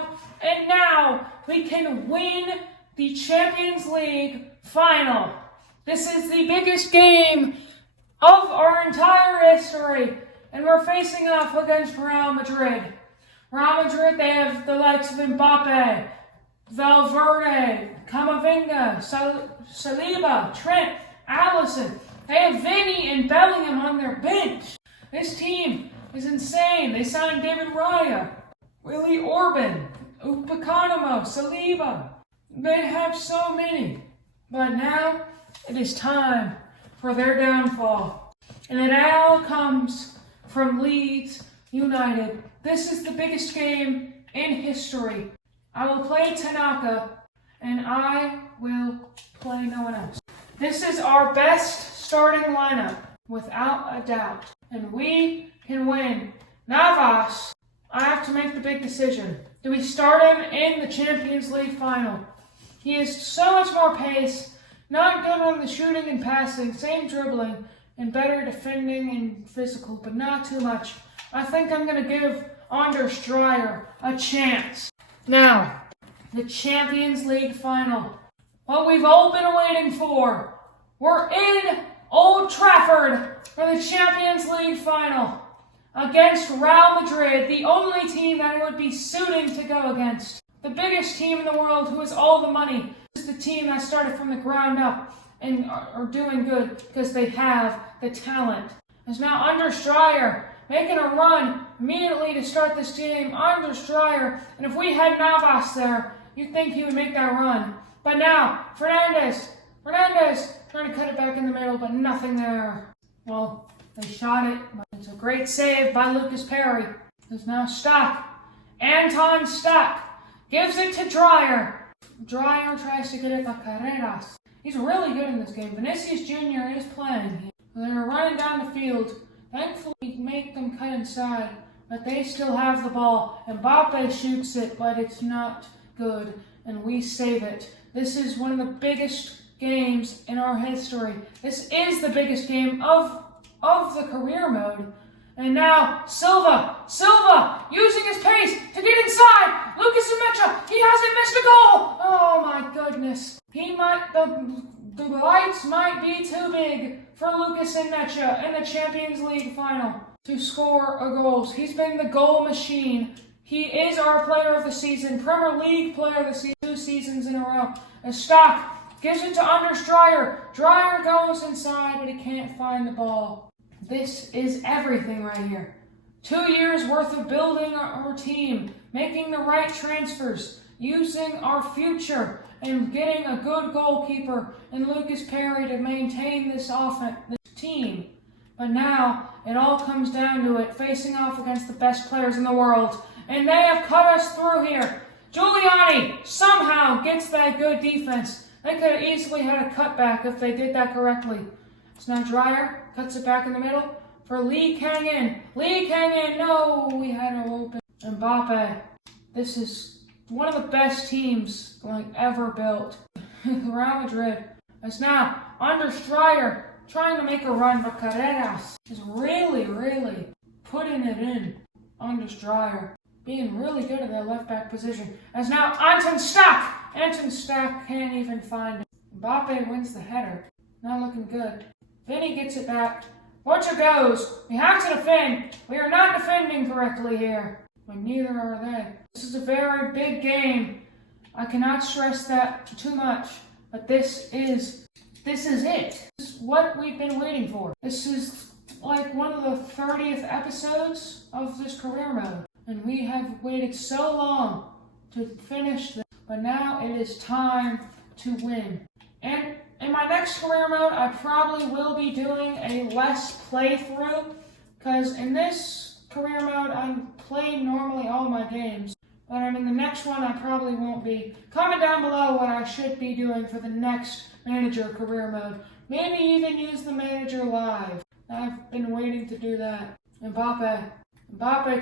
up, and now we can win the Champions League final. This is the biggest game of our entire history, and we're facing off against Real Madrid. Real Madrid, they have the likes of Mbappe, Valverde, Camavinga, Saliba, Trent, Alisson. They have Vinny and Bellingham on their bench. This team is insane. They signed David Raya, Willy Orban, Upamecano, Saliba. They have so many. But now it is time for their downfall. And it all comes from Leeds United. This is the biggest game in history. I will play Tanaka, and I will play no one else. This is our best starting lineup, without a doubt. And we can win. Navas, I have to make the big decision. Do we start him in the Champions League final? He has so much more pace, not good on the shooting and passing, same dribbling, and better defending and physical, but not too much. I think I'm going to give Anders Dreyer a chance. Now, the Champions League final. What we've all been waiting for. We're in Old Trafford for the Champions League final against Real Madrid, the only team that it would be suiting to go against. The biggest team in the world who has all the money. This is the team that started from the ground up and are doing good because they have the talent. There's now Anders Dreyer making a run immediately to start this game. Anders Dreyer, and if we had Navas there, you'd think he would make that run. But now, Fernandes trying to cut it back in the middle, but nothing there. Well, they shot it, but it's a great save by Lucas Perry, who's now stuck. Anton Stuck gives it to Dreyer. Dreyer tries to get it to Carreras. He's really good in this game. Vinicius Jr. is playing. They're running down the field. Thankfully, we make them cut inside, but they still have the ball. Mbappe shoots it, but it's not good, and we save it. This is one of the biggest games in our history. This is the biggest game of the career mode. And now, Silva, using his pace to get inside. Lucas Mecha, he hasn't missed a goal. Oh my goodness. The lights might be too big for Lucas Mecha in the Champions League final to score a goal. He's been the goal machine. He is our player of the season, Premier League player of the season, 2 seasons in a row. And Stock gives it to Anders Dreyer. Dreyer goes inside, but he can't find the ball. This is everything right here. 2 years worth of building our team, making the right transfers, using our future, and getting a good goalkeeper in Lucas Perry to maintain this team. But now, it all comes down to it, facing off against the best players in the world. And they have cut us through here. Giuliani somehow gets that good defense. They could have easily had a cutback if they did that correctly. So now Dreyer cuts it back in the middle for Lee Kang-in. No, we had to open. Mbappe. This is one of the best teams ever built. Real Madrid. It's now Anders Dreyer trying to make a run, but Carreras is really putting it in. Anders Dreyer being really good at that left back position. As now Anton Stuck. Anton Stuck can't even find it. Mbappe wins the header. Not looking good. Vinny gets it back. Portugal goes. We have to defend. We are not defending correctly here. But neither are they. This is a very big game. I cannot stress that too much. But this is it. This is what we've been waiting for. This is like one of the 30th episodes of this career mode. And we have waited so long to finish this. But now it is time to win. And in my next career mode, I probably will be doing a less playthrough, because in this career mode, I'm playing normally all my games. But in the next one, I probably won't be. Comment down below what I should be doing for the next manager career mode. Maybe even use the manager live. I've been waiting to do that. Mbappe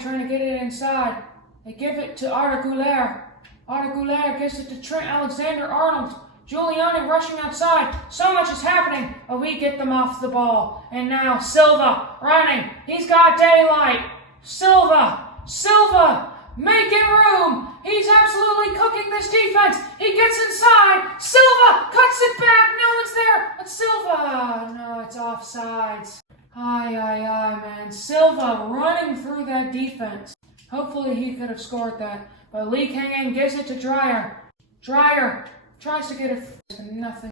trying to get it inside. They give it to Arda Güler. Arda Güler gives it to Trent Alexander-Arnold. Giuliani rushing outside. So much is happening, but we get them off the ball. And now Silva running. He's got daylight. Silva, making room. He's He's absolutely cooking this defense. He gets inside. Silva cuts it back. No one's there. But Silva. No, it's offsides. Aye, man. Silva running through that defense. Hopefully he could have scored that. But Lee Kang-in gives it to Dreyer. Dreyer tries to get it for nothing.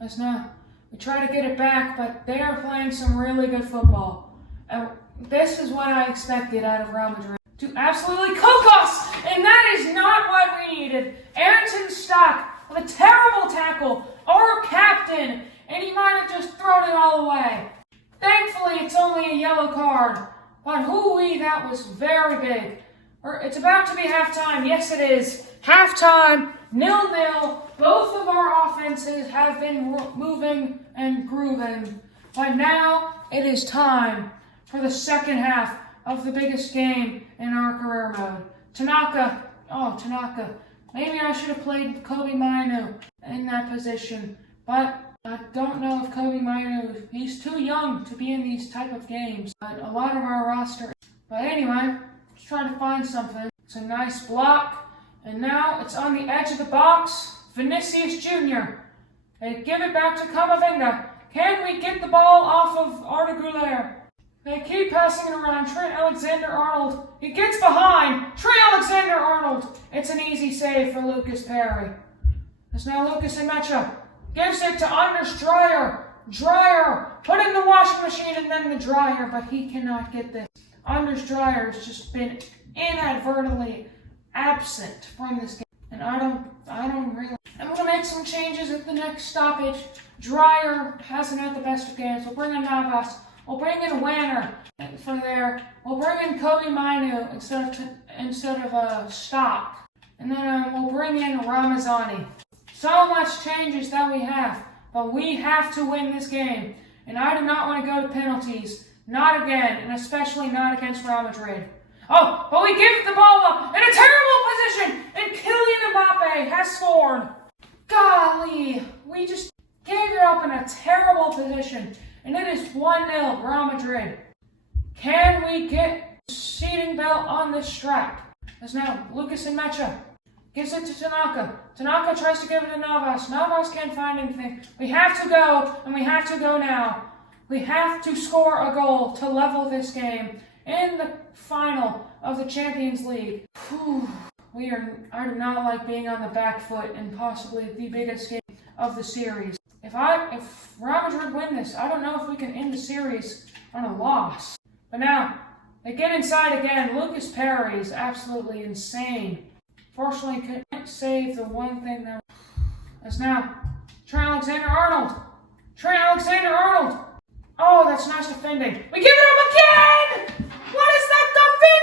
As now, we try to get it back, but they are playing some really good football. This is what I expected out of Real Madrid. To absolutely cook us! And that is not what we needed. Ayrton Stock with a terrible tackle. Our captain. And he might have just thrown it all away. Thankfully, it's only a yellow card. But hoo-wee, that was very big. It's about to be halftime. Yes, it is. Halftime, 0-0. Both of our offenses have been moving and grooving. But now it is time for the second half of the biggest game in our career mode. Tanaka. Maybe I should have played Kobe Mainu in that position. But I don't know if Kobe Mainu, he's too young to be in these type of games. But a lot of our roster. But anyway, let's try to find something. It's a nice block. And now it's on the edge of the box. Vinicius Jr. They give it back to Camavinga. Can we get the ball off of Arda Güler? They keep passing it around. Trent Alexander-Arnold. He gets behind. Trent Alexander-Arnold. It's an easy save for Lucas Perry. It's now Lucas Imecha. Gives it to Anders Dreyer. Dreyer. Put in the washing machine and then the dryer, but he cannot get this. Anders Dreyer has just been inadvertently absent from this game. And I don't really. I'm going to make some changes at the next stoppage. Dreyer hasn't had the best of games. We'll bring in Navas. We'll bring in Wanner for there. We'll bring in Kobe Mainu instead of Stock. And then we'll bring in Ramazani. So much changes that we have. But we have to win this game. And I do not want to go to penalties. Not again. And especially not against Real Madrid. Oh, but we give the ball up in a terrible position, and Kylian Mbappe has scored. Golly, we just gave it up in a terrible position, and it is 1-0 Real Madrid. Can we get the seating belt on this strap? As now Lucas Imecha gives it to Tanaka. Tanaka tries to give it to Navas. Navas can't find anything. We have to go, and we have to go now. We have to score a goal to level this game. In the final of the Champions League. I do not like being on the back foot in possibly the biggest game of the series. If Real Madrid win this, I don't know if we can end the series on a loss. But now, they get inside again. Lucas Perry is absolutely insane. Fortunately, couldn't save the one thing that... As now, Trent Alexander-Arnold. Oh, that's nice defending. We give it up again! What is that defending?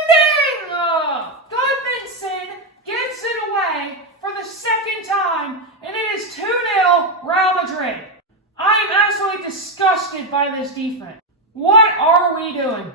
Goodmanson gets it away for the second time, and it is 2-0 Real Madrid. I am absolutely disgusted by this defense. What are we doing?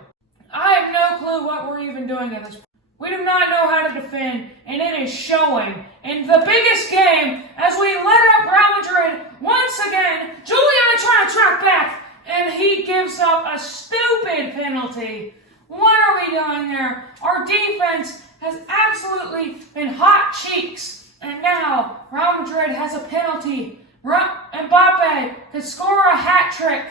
I have no clue what we're even doing at this point. We do not know how to defend, and it is showing in the biggest game as we let up Real Madrid once again. Julian trying to track back, and he gives up a stupid penalty. What are we doing there? Our defense has absolutely been hot cheeks. And now, Real Madrid has a penalty. Mbappe could score a hat trick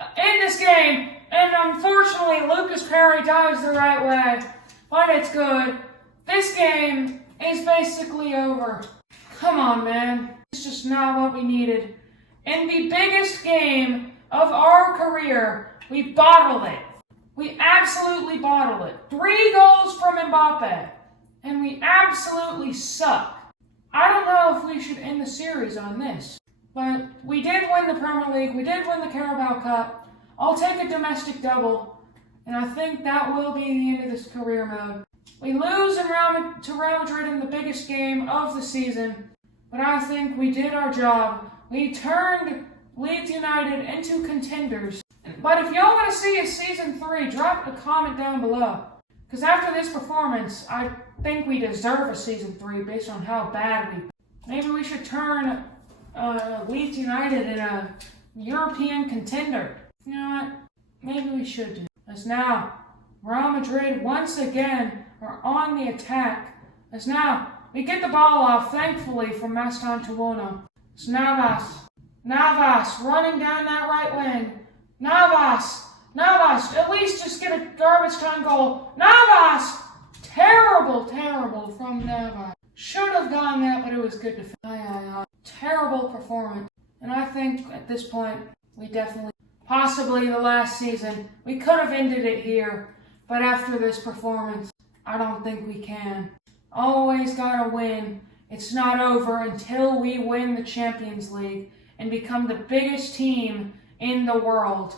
in this game. And unfortunately, Lucas Perry dives the right way. But it's good. This game is basically over. Come on, man. It's just not what we needed. In the biggest game of our career, we bottled it. We absolutely bottle it. 3 goals from Mbappe. And we absolutely suck. I don't know if we should end the series on this. But we did win the Premier League. We did win the Carabao Cup. I'll take a domestic double. And I think that will be the end of this career mode. We lose to Real Madrid in the biggest game of the season. But I think we did our job. We turned Leeds United into contenders. But if y'all want to see a Season 3, drop a comment down below. Because after this performance, I think we deserve a Season 3 based on how bad we've been. Maybe we should turn Leeds United in a European contender. You know what? Maybe we should do. As now, Real Madrid once again are on the attack. As now, we get the ball off, thankfully, from Maston Tuono. It's Navas. Navas running down that right wing. Navas, at least just get a garbage time goal. Navas! Terrible from Navas. Should have gone that, but it was good defense. Terrible performance. And I think at this point, we definitely, possibly the last season, we could have ended it here. But after this performance, I don't think we can. Always gotta win. It's not over until we win the Champions League and become the biggest team in the world.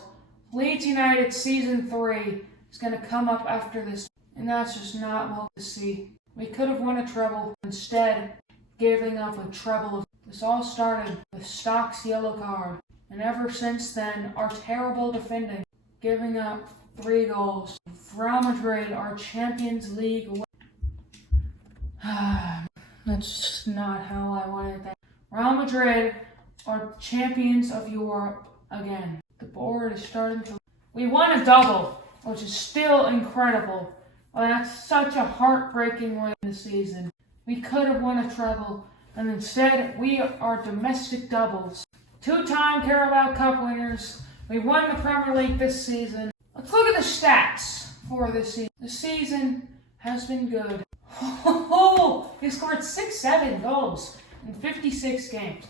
Leeds United Season 3 is going to come up after this, and that's just not what to see. We could have won a treble, instead giving up a treble. This all started with Stock's yellow card, and ever since then, our terrible defending, giving up 3 goals. Real Madrid, our Champions League win. That's not how I wanted that. Real Madrid are champions of Europe again. The board is starting to... We won a double, which is still incredible. Well, that's such a heartbreaking win this season. We could have won a treble, and instead we are domestic doubles. 2-time Carabao Cup winners. We won the Premier League this season. Let's look at the stats for this season. The season has been good. He scored 6-7 goals in 56 games.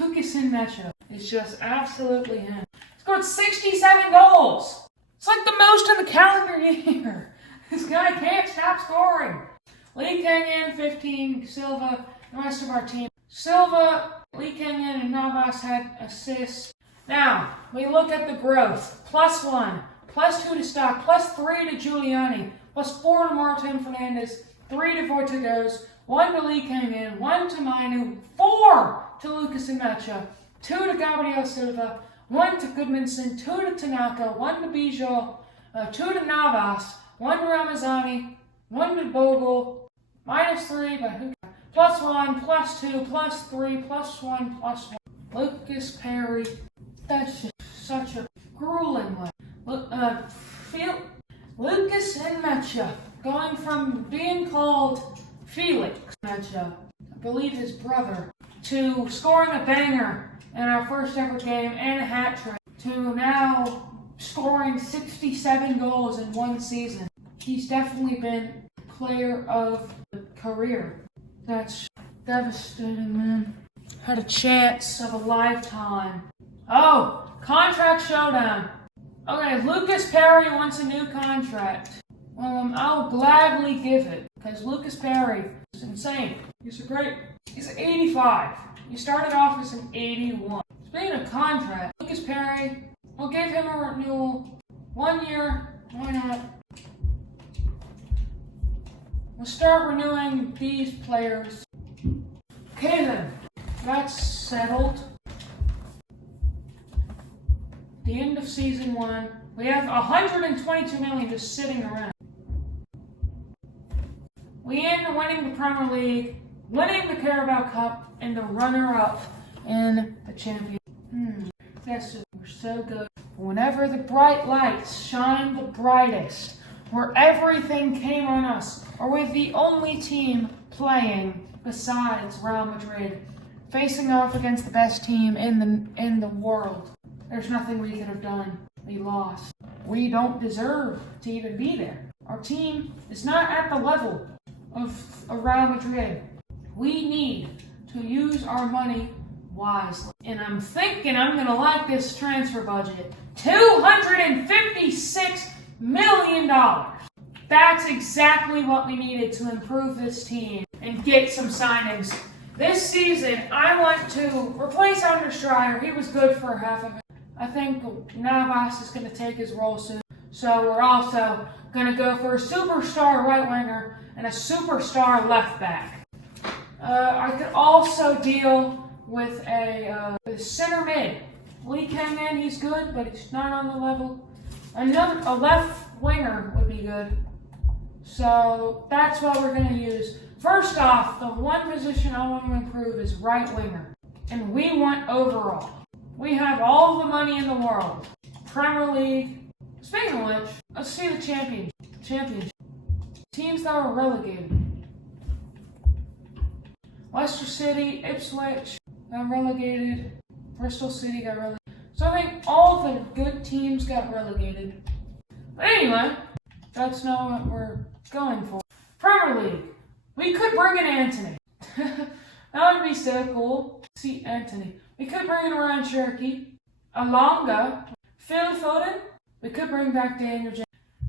Lucas Nmecha is just absolutely him. Scored 67 goals. It's like the most in the calendar year. This guy can't stop scoring. Lee Kang-in, 15. Silva, the rest of our team. Silva, Lee Kang-in, and Navas had assists. Now, we look at the growth. +1, +2 to Stock, +3 to Giuliani, +4 to Martin Fernandez, 3 to Vortigos, 1 to Lee Kang-in, 1 to Mainu, 4 to Lucas Nmecha, 2 to Gabriel Silva, 1 to Goodmanson, 2 to Tanaka, 1 to Bijou, 2 to Navas, 1 to Ramazani, 1 to Bogle, -3, but who cares? +1, +2, +3, +1, +1. Lucas Perry, that's just such a grueling one. Lucas Nmecha, going from being called Felix Nmecha, I believe his brother, to scoring a banger in our first ever game and a hat trick, to now scoring 67 goals in one season. He's definitely been player of the career. That's devastating, man. Had a chance of a lifetime. Oh, contract showdown. Okay, Lucas Perry wants a new contract. Well, I'll gladly give it, because Lucas Perry is insane. He's 85. He started off as an 81. Speaking of contract, Lucas Perry, we'll give him a renewal. 1 year, why not? We'll start renewing these players. Okay then, that's settled. The end of season 1. We have 122 million just sitting around. We end up winning the Premier League, winning the Carabao Cup, and the runner-up in the Champions. That's just, we're so good. Whenever the bright lights shine the brightest, where everything came on us, or we're the only team playing besides Real Madrid, facing off against the best team in the world. There's nothing we could have done. We lost. We don't deserve to even be there. Our team is not at the level of Real Madrid. We need to use our money wisely. And I'm thinking I'm going to like this transfer budget. $256 million. That's exactly what we needed to improve this team and get some signings. This season, I want to replace Understrider. He was good for half of it. I think Navas is going to take his role soon. So we're also going to go for a superstar right winger and a superstar left back. I could also deal with a center mid. Lee Kang-in, he's good, but he's not on the level. A left winger would be good. So that's what we're going to use. First off, the one position I want to improve is right winger. And we want overall. We have all the money in the world. Premier League. Speaking of which, let's see the championship. Teams that are relegated. Leicester City, Ipswich got relegated. Bristol City got relegated. So I think all the good teams got relegated. But anyway, that's not what we're going for. Premier League. We could bring in Anthony. That would be so cool. See Anthony. We could bring in Ryan Cherky, Alonga, Phil Foden. We could bring back Daniel James.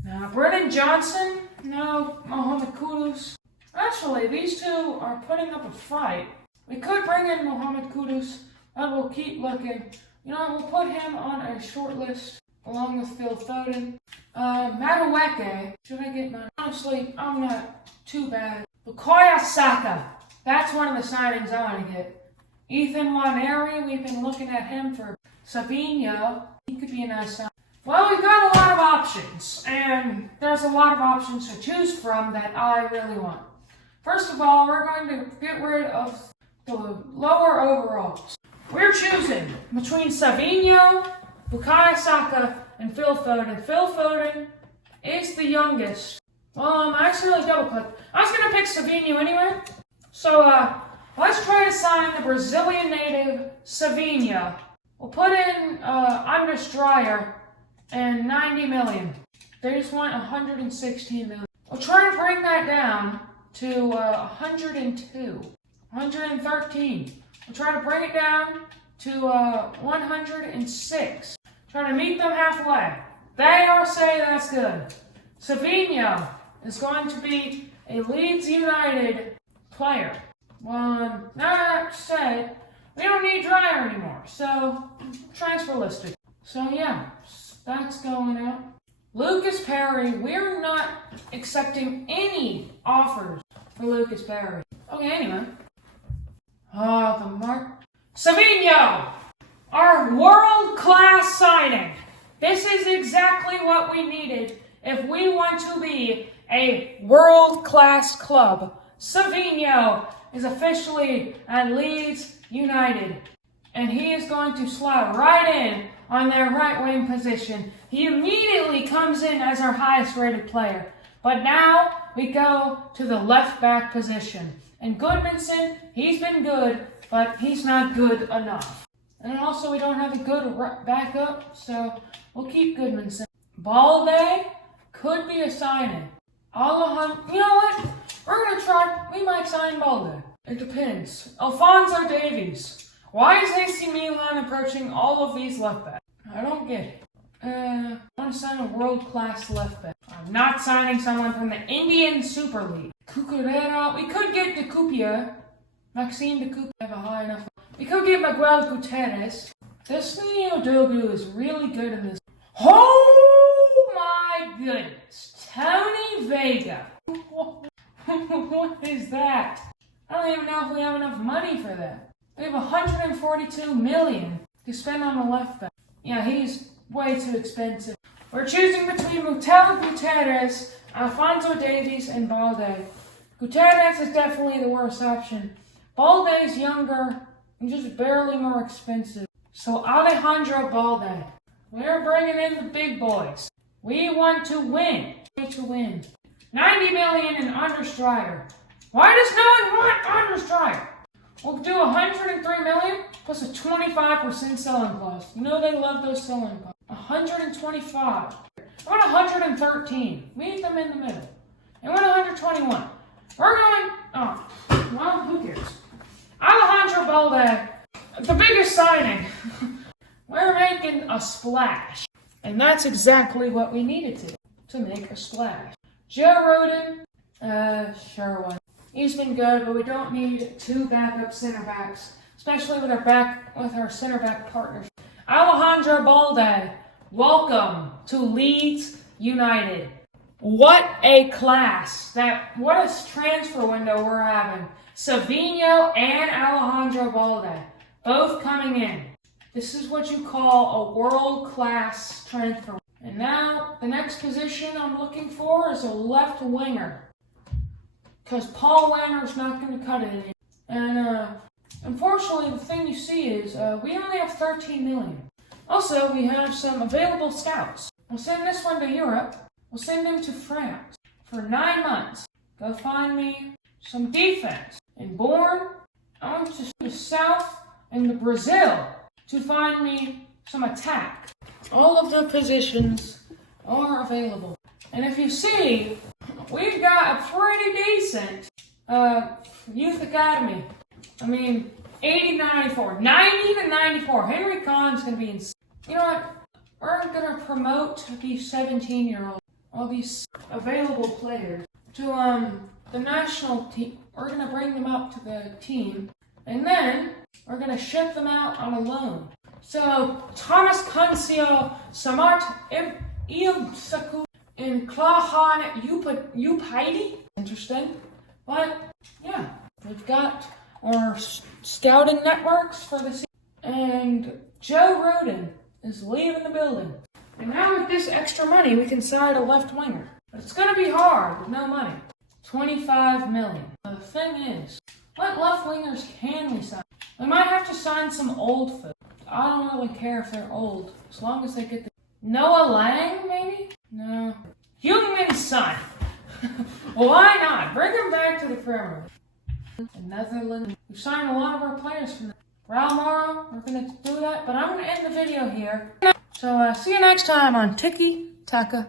Now, Brennan Johnson. No, Mohamed Kudus. Actually, these two are putting up a fight. We could bring in Mohamed Kudus, but we'll keep looking. You know, we'll put him on a short list along with Phil Foden. Madueke. Should I get Madueke? Honestly, I'm not too bad. Bukayo Saka. That's one of the signings I want to get. Ethan Nwaneri. We've been looking at him for Savinho. He could be a nice sign. Well, we've got a lot of options, and there's a lot of options to choose from that I really want. First of all, we're going to get rid of the lower overalls. We're choosing between Savinho, Bukayo Saka, and Phil Foden. Phil Foden is the youngest. Well, I accidentally double-clicked. I was going to pick Savinho anyway. So, let's try to sign the Brazilian native Savinho. We'll put in Anders Dreyer and 90 million. They just want 116 million. We'll try to bring that down to 102, 113. We'll try to bring it down to 106. Try to meet them halfway. They all say that's good. Savinho is going to be a Leeds United player. Well, that said, we don't need Dreyer anymore, so transfer listed. So yeah, that's going out. Lucas Perry, we're not accepting any offers for Lucas Perry. Okay, anyway. Savinho, our world-class signing. This is exactly what we needed if we want to be a world-class club. Savinho is officially at Leeds United, and he is going to slot right in on their right wing position. He immediately comes in as our highest rated player. But now we go to the left back position. And Goodmanson, he's been good, but he's not good enough. And also we don't have a good backup, so we'll keep Goodmanson. Balde could be a signing. Alejandro, you know what? We're going to try, we might sign Balde. It depends. Alphonso Davies. Why is AC Milan approaching all of these left backs? I don't get it. I want to sign a world-class left back. I'm not signing someone from the Indian Super League. Cucurella. We could get Decupia. Maxime Decupia have a high enough. We could get Miguel Gutierrez. This Dogu is really good in this. Oh my goodness. Tony Vega. What is that? I don't even know if we have enough money for that. We have 142 million to spend on the left back. Yeah, he's way too expensive. We're choosing between Mutel Gutierrez, Alphonso Davies, and Balde. Gutierrez is definitely the worst option. Balde's younger and just barely more expensive. So Alejandro Balde. We're bringing in the big boys. We want to win. 90 million in Anders Dreyer. Why does no one want Anders Dreyer? We'll do 103 million plus a 25% selling clause. You know they love those selling clauses. 125. I want 113. Meet them in the middle. And want 121. We're going, well, who cares? Alejandro Balde, the biggest signing. We're making a splash. And that's exactly what we needed to make a splash. Joe Rodon, sure one. He's been good, but we don't need two backup center backs, especially with our center back partners. Alejandro Balde, welcome to Leeds United. What a class! What a transfer window we're having. Savinho and Alejandro Balde, both coming in. This is what you call a world-class transfer. And now, the next position I'm looking for is a left winger. Because Paul Werner's not going to cut it anymore. And unfortunately, the thing you see is we only have 13 million. Also, we have some available scouts. We'll send this one to Europe. We'll send him to France for 9 months. Go find me some defense in Bourne I want to the south and the Brazil to find me some attack. All of the positions are available. And if you see, we've got a pretty decent youth academy. I mean, 80, 94, 90 to 94. Henry Kahn's going to be insane. You know what? We're going to promote these 17-year-olds, all these available players, to the national team. We're going to bring them up to the team, and then we're going to ship them out on a loan. So, Thomas Kancio, Samart Iamsaku, and Klahan Upaidi. Interesting. But, yeah, we've got our scouting networks for the season. And Joe Roden is leaving the building. And now with this extra money, we can sign a left winger. But it's going to be hard with no money. 25 million. Now, the thing is, what left wingers can we sign? We might have to sign some old folk. I don't really care if they're old, as long as they get the... Noah Lang, maybe? No. Heung-min Son. Why not? Bring him back to the Premier League. The Netherlands. We've signed a lot of our players from the... Raul Moro, we're going to do that, but I'm going to end the video here. So, see you next time on Tiki Taka.